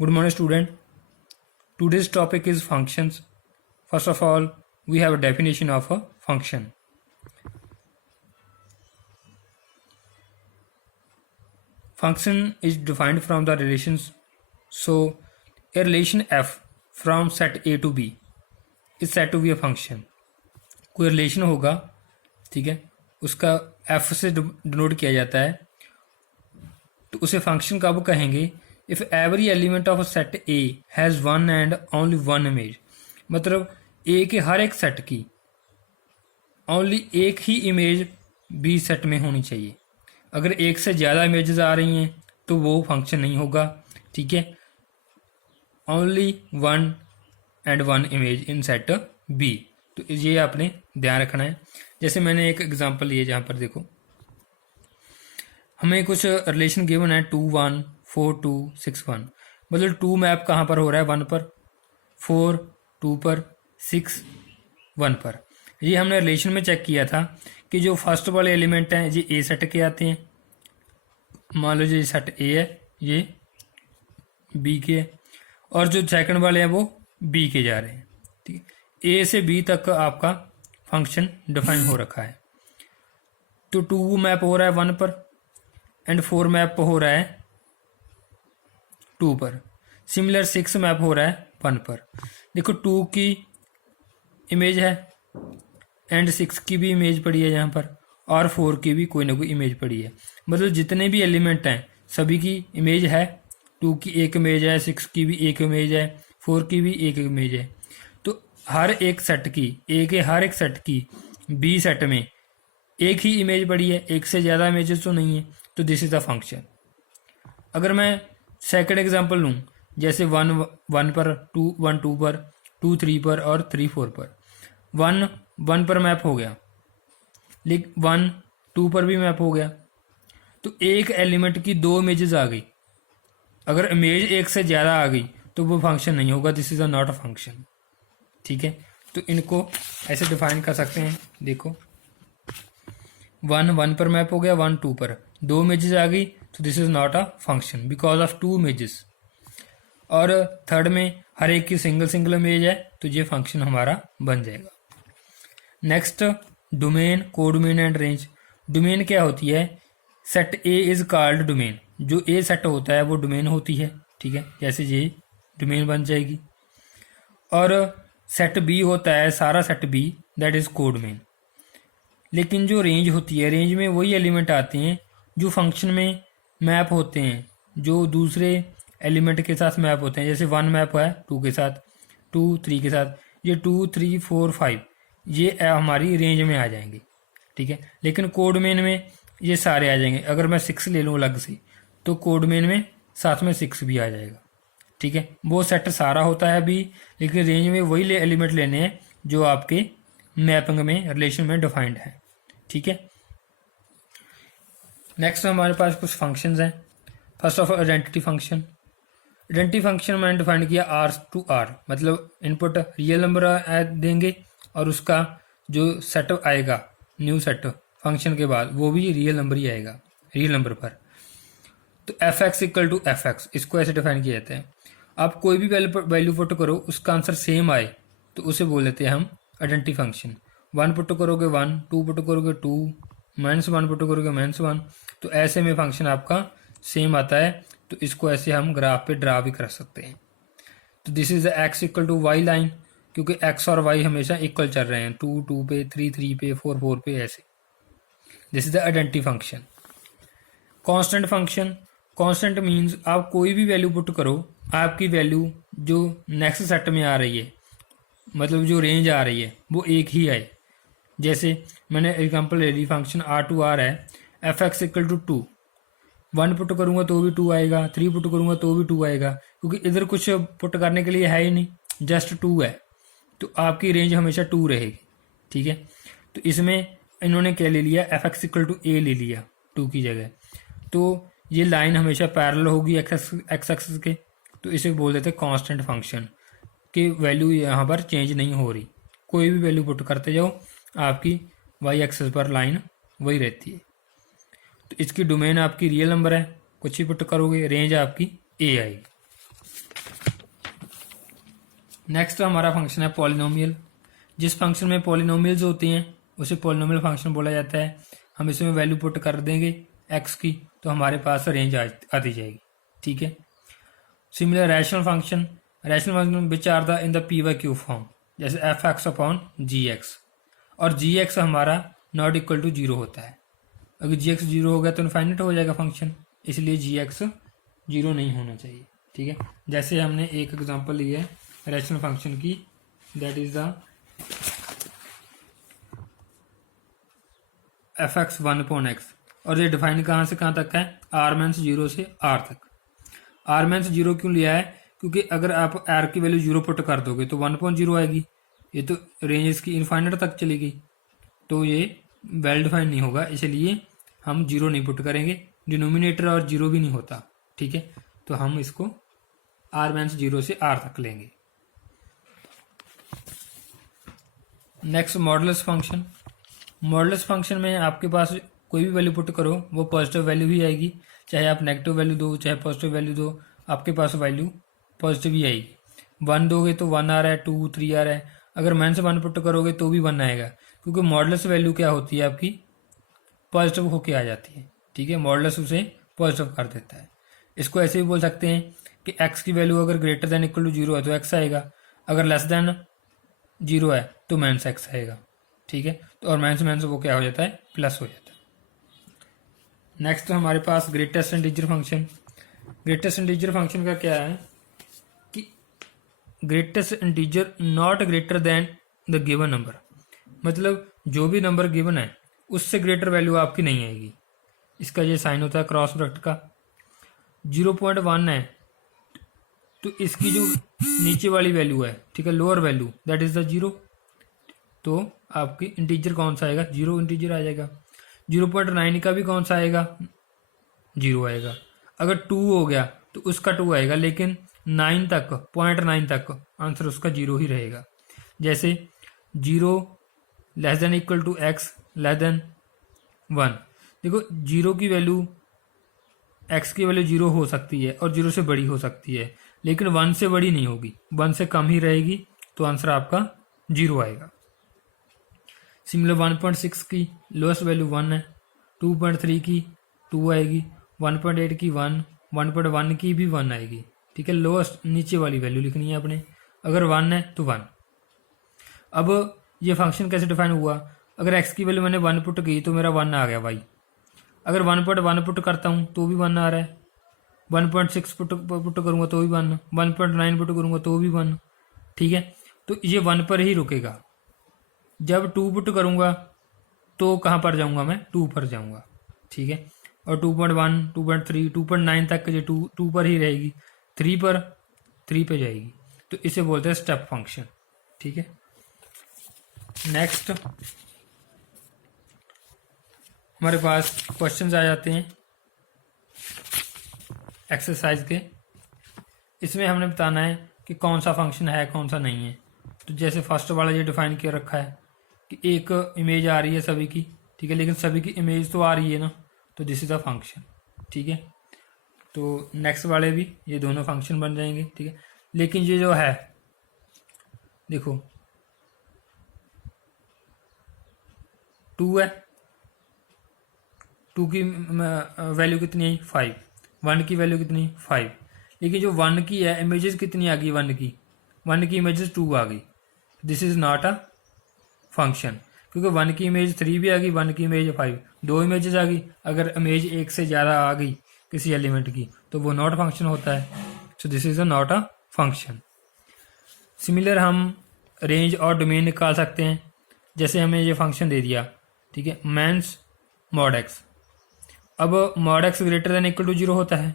Good morning, student. Today's topic is functions. First of all, we have a definition of a function. Function is defined from the relations. So, a relation f from set A to B is said to be a function. कोई relation होगा, ठीक है, उसका f से denote किया जाता है, तो उसे फंक्शन कब कहेंगे? If every element of set A has one and only one image, मतलब ए के हर एक सेट की ओनली एक ही इमेज बी सेट में होनी चाहिए. अगर एक से ज़्यादा इमेजेस आ रही हैं तो वो फंक्शन नहीं होगा. ठीक है, only one and one image in set B. तो ये आपने ध्यान रखना है. जैसे मैंने एक एग्जांपल लिया, जहाँ पर देखो हमें कुछ रिलेशन गिवन है 2 1 4 2 6 1, मतलब 2 मैप कहाँ पर हो रहा है? 1 पर, 4 2 पर, 6 1 पर. ये हमने रिलेशन में चेक किया था कि जो फर्स्ट वाले एलिमेंट हैं ये ए सेट के आते हैं. मान लो ये सेट ए है, ये बी के है, और जो सेकंड वाले हैं वो बी के जा रहे हैं. ठीक है, ए से बी तक आपका फंक्शन डिफाइन हो रखा है. तो 2 मैप हो रहा है 1 पर एंड 4 मैप हो रहा है 2 पर. सिमिलर 6 मैप हो रहा है 1 पर. देखो 2 की इमेज है एंड 6 की भी इमेज पड़ी है यहाँ पर, और 4 की भी कोई ना कोई इमेज पड़ी है. मतलब जितने भी एलिमेंट हैं सभी की इमेज है. 2 की एक इमेज है, 6 की भी एक इमेज है, 4 की भी एक इमेज है. तो हर एक सेट की, ए के हर एक सेट की बी सेट में एक ही इमेज पड़ी है, एक से ज़्यादा इमेजेस तो नहीं है. तो दिस इज़ द फंक्शन. अगर मैं सेकंड एग्जांपल लूँ, जैसे 1 1 पर, 2 1 2 पर, 2 3 पर और 3 4 पर. 1 1 पर मैप हो गया, लेकिन 1 2 पर भी मैप हो गया. तो एक एलिमेंट की 2 इमेजेस आ गई. अगर इमेज एक से ज़्यादा आ गई तो वो फंक्शन नहीं होगा. This is a not a function. ठीक है, तो इनको ऐसे डिफाइन कर सकते हैं. देखो 1 1 पर मैप हो गया, 1 2 पर 2 इमेजेस आ गई, तो this is not a function because of 2 images. और थर्ड में हर एक की सिंगल इमेज है, तो ये फंक्शन हमारा बन जाएगा. Next, domain, codomain and range. Domain क्या होती है? Set A is called domain. जो ए सेट होता है वो डोमेन होती है. ठीक है, जैसे ये डोमेन बन जाएगी. और सेट बी होता है, सारा set B, that is codomain. लेकिन जो रेंज होती है, रेंज में वही एलिमेंट आते हैं जो फंक्शन में मैप होते हैं, जो दूसरे एलिमेंट के साथ मैप होते हैं. जैसे 1 मैप है 2 के साथ, 2 3 के साथ, ये 2 3 4 5 ये हमारी रेंज में आ जाएंगे. ठीक है, लेकिन कोडोमेन में ये सारे आ जाएंगे. अगर मैं 6 ले लूँ अलग से, तो कोडोमेन में साथ में 6 भी आ जाएगा. ठीक है, वो सेट सारा होता है अभी, लेकिन रेंज में वही एलिमेंट लेने हैं जो आपके मैपिंग में, रिलेशन में डिफाइंड है. ठीक है, नेक्स्ट हमारे पास कुछ फंक्शंस हैं. First of identity function. Identity function मैंने डिफाइन किया R to R, मतलब इनपुट रियल नंबर देंगे और उसका जो सेट आएगा, न्यू सेट फंक्शन के बाद, वो भी रियल नंबर ही आएगा, रियल नंबर पर. तो fx इक्वल टू fx, इसको ऐसे डिफाइन किया जाता है. आप कोई भी वैल्यू पुट करो, उसका आंसर सेम आए तो उसे बोल देते हैं हम आइडेंटिटी फंक्शन. 1 पुट करोगे 1, 2 पुट करोगे 2, -1 पुट करोगे -1, तो ऐसे में फंक्शन आपका सेम आता है. तो इसको ऐसे हम ग्राफ पे ड्रा भी कर सकते हैं. तो this is x equal to y line, क्योंकि x और y हमेशा इक्वल चल रहे हैं, 2 2 पे, 3 3 पे, 4 4 पे, ऐसे. This is the identity function. Constant function. Constant means आप कोई भी वैल्यू पुट करो, आपकी वैल्यू जो नेक्स्ट सेट में आ रही है, मतलब जो रेंज आ रही है, वो एक ही आए. जैसे मैंने एग्जांपल ले ली, फंक्शन R to R है, fx इक्वल टू 2. 1 पुट करूँगा तो भी 2 आएगा, 3 पुट करूँगा तो भी 2 आएगा, क्योंकि इधर कुछ पुट करने के लिए है ही नहीं, जस्ट 2 है. तो आपकी रेंज हमेशा 2 रहेगी. ठीक है, तो इसमें इन्होंने क्या ले लिया? fx इक्वल टू a ले लिया 2 की जगह. तो ये लाइन हमेशा पैरेलल होगी एक्स एक्सिस के, तो इसे बोल देते हैं कांस्टेंट फंक्शन, कि वैल्यू यहाँ पर चेंज नहीं हो रही. कोई भी वैल्यू पुट करते जाओ, आपकी वाई एक्सिस पर लाइन वही रहती है. तो इसकी डोमेन आपकी रियल नंबर है, कुछ ही पुट करोगे, रेंज आपकी ए आएगी. नेक्स्ट हमारा फंक्शन है पॉलिनोमियल। जिस फंक्शन में पॉलिनोमियल्स होते हैं उसे पॉलिनोमियल फंक्शन बोला जाता है। हम इसमें वैल्यू पुट कर देंगे एक्स की तो हमारे पास रेंज आती जाएगी, ठीक है। Similar rational function which are the in the P Y Q form, जैसे F X upon G X, और जी एक्स हमारा नॉट इक्वल टू जीरो होता है। अगर जी एक्स जीरो हो गया तो इनफाइनाइट हो जाएगा फंक्शन, इसलिए जी एक्स जीरो नहीं होना चाहिए, ठीक है। जैसे हमने एक एग्जांपल ली है रैशनल फंक्शन की, that is the F x one upon x, और ये डिफाइन कहाँ से कहाँ तक है, आर मैंस जीरो से आर तक। आर मैंस जीरो क्यों लिया है, क्योंकि अगर आप आर की वैल्यू जीरो पुट कर दोगे तो 1.0 आएगी, ये तो रेंज इसकी इनफाइनाइट तक चली गई, तो ये वेल डिफाइन नहीं होगा, इसलिए हम जीरो नहीं पुट करेंगे। डिनोमिनेटर और जीरो भी नहीं होता, ठीक है, तो हम इसको आर मैंस जीरो से आर तक लेंगे। Next modulus function. Modulus function में आपके पास कोई भी वैल्यू पुट करो वो पॉजिटिव वैल्यू ही आएगी, चाहे आप नेगेटिव वैल्यू दो चाहे पॉजिटिव वैल्यू दो, आपके पास वैल्यू पॉजिटिव ही आएगी। 1 दोगे तो 1 आ रहा है, 2 3 आ रहा है, अगर माइनस 1 पुट करोगे तो भी 1 आएगा, क्योंकि मॉडुलस वैल्यू क्या होती है आपकी पॉजिटिव होके आ जाती है, ठीक है, मॉडुलस उसे पॉजिटिव कर देता है। इसको ऐसे भी बोल सकते हैं कि एक्स की वैल्यू अगर greater than equal to zero है तो एक्स आएगा, अगर लेस देन जीरो है तो माइनस एक्स आएगा, ठीक है। तो और माइनस माइनस वो क्या हो जाता है, प्लस हो जाता है। नेक्स्ट हमारे पास greatest integer function. Greatest integer function का क्या है कि greatest integer not greater than the given number, मतलब जो भी नंबर गिवन है उससे ग्रेटर वैल्यू आपकी नहीं आएगी। इसका ये साइन होता है क्रॉस प्रोडक्ट का। 0.1 है तो इसकी जो नीचे वाली वैल्यू है, ठीक है, lower value that is the zero, तो आपकी इंटीजर कौन सा आएगा, जीरो इंटीजर आ जाएगा। 0.9 का भी कौन सा आएगा, जीरो आएगा। अगर 2 हो गया तो उसका 2 आएगा, लेकिन 9 तक 0.9 तक आंसर उसका जीरो ही रहेगा। जैसे 0 less than equal to X less than 1, देखो जीरो की वैल्यू एक्स की वैल्यू जीरो हो सकती है और जीरो से बड़ी हो सकती है, लेकिन 1 से बड़ी नहीं होगी, 1 से कम ही रहेगी, तो आंसर आपका जीरो आएगा। सिमिलर 1.6 की लोएस्ट वैल्यू 1 है, 2.3 की 2 आएगी, 1.8 की 1, 1.1 की भी 1 आएगी, ठीक है। लोएस्ट नीचे वाली वैल्यू लिखनी है आपने, अगर 1 है तो 1। अब ये फंक्शन कैसे डिफाइन हुआ, अगर x की वैल्यू मैंने 1 पुट की तो मेरा 1 आ गया y, अगर 1.1 पुट करता हूँ तो भी 1 आ रहा है, 1.6 पुट करूँगा तो भी 1, 1.9 पुट करूँगा तो भी 1, ठीक है। तो ये 1 पर ही रुकेगा। जब 2 पुट करूँगा तो कहाँ पर जाऊँगा, मैं 2 पर जाऊँगा, ठीक है। और 2.1 2.3 2.9 तक ये 2 पर ही रहेगी, 3 पे जाएगी, तो इसे बोलते हैं स्टेप फंक्शन, ठीक है। नेक्स्ट हमारे पास क्वेश्चंस आ जाते हैं एक्सरसाइज के। इसमें हमने बताना है कि कौन सा फंक्शन है कौन सा नहीं है। तो जैसे फर्स्ट वाला ये डिफाइन किया रखा है कि एक इमेज आ रही है सभी की, ठीक है, लेकिन सभी की इमेज तो आ रही है ना, तो दिस इज अ फंक्शन, ठीक है। तो नेक्स्ट वाले भी ये दोनों फंक्शन बन जाएंगे, ठीक है। लेकिन ये जो है देखो 2 है, 2 की वैल्यू कितनी आई 5, 1 की वैल्यू कितनी 5, लेकिन जो 1 की है इमेजेस कितनी आ गई, 1 की इमेजेस 2 आ गई, this is not a function, क्योंकि 1 की इमेज 3 भी आ गई, 1 की इमेज 5, 2 इमेजेस आ गई। अगर इमेज एक से ज़्यादा आ गई किसी एलिमेंट की तो वो नॉट फंक्शन होता है, so this is a not a function. Similar हम रेंज और डोमेन निकाल सकते हैं। जैसे हमें ये फंक्शन दे दिया, ठीक है, मैंस मॉड एक्स, अब mod X greater than equal to zero होता है,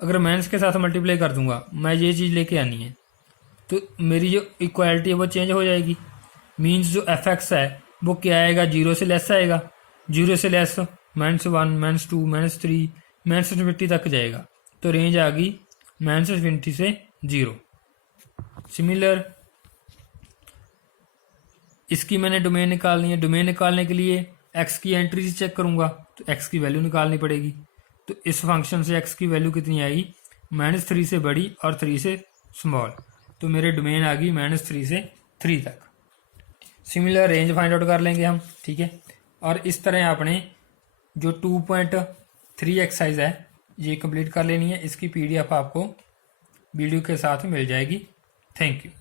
अगर मैंस के साथ मल्टीप्लाई कर दूंगा, मैं ये चीज़ लेके आनी है, तो मेरी जो इक्वालिटी है वो चेंज हो जाएगी। मीन्स जो एफ एक्स है वो क्या आएगा, जीरो से लेस आएगा, जीरो से लेस -1 -2 -3 -20 तक जाएगा, तो रेंज आ गई -20 से 0। सिमिलर इसकी मैंने डोमेन निकालनी है, डोमेन निकालने के लिए एक्स की एंट्री चेक करूंगा तो एक्स की वैल्यू निकालनी पड़ेगी। तो इस फंक्शन से एक्स की वैल्यू कितनी आएगी, -3 से बड़ी और 3 से स्मॉल, तो मेरे डोमेन आ गई -3 से 3 तक। सिमिलर रेंज फाइंड आउट कर लेंगे हम, ठीक है। और इस तरह आपने जो 2.3 एक्सरसाइज है ये कंप्लीट कर लेनी है। इसकी PDF आपको वीडियो के साथ मिल जाएगी। Thank you.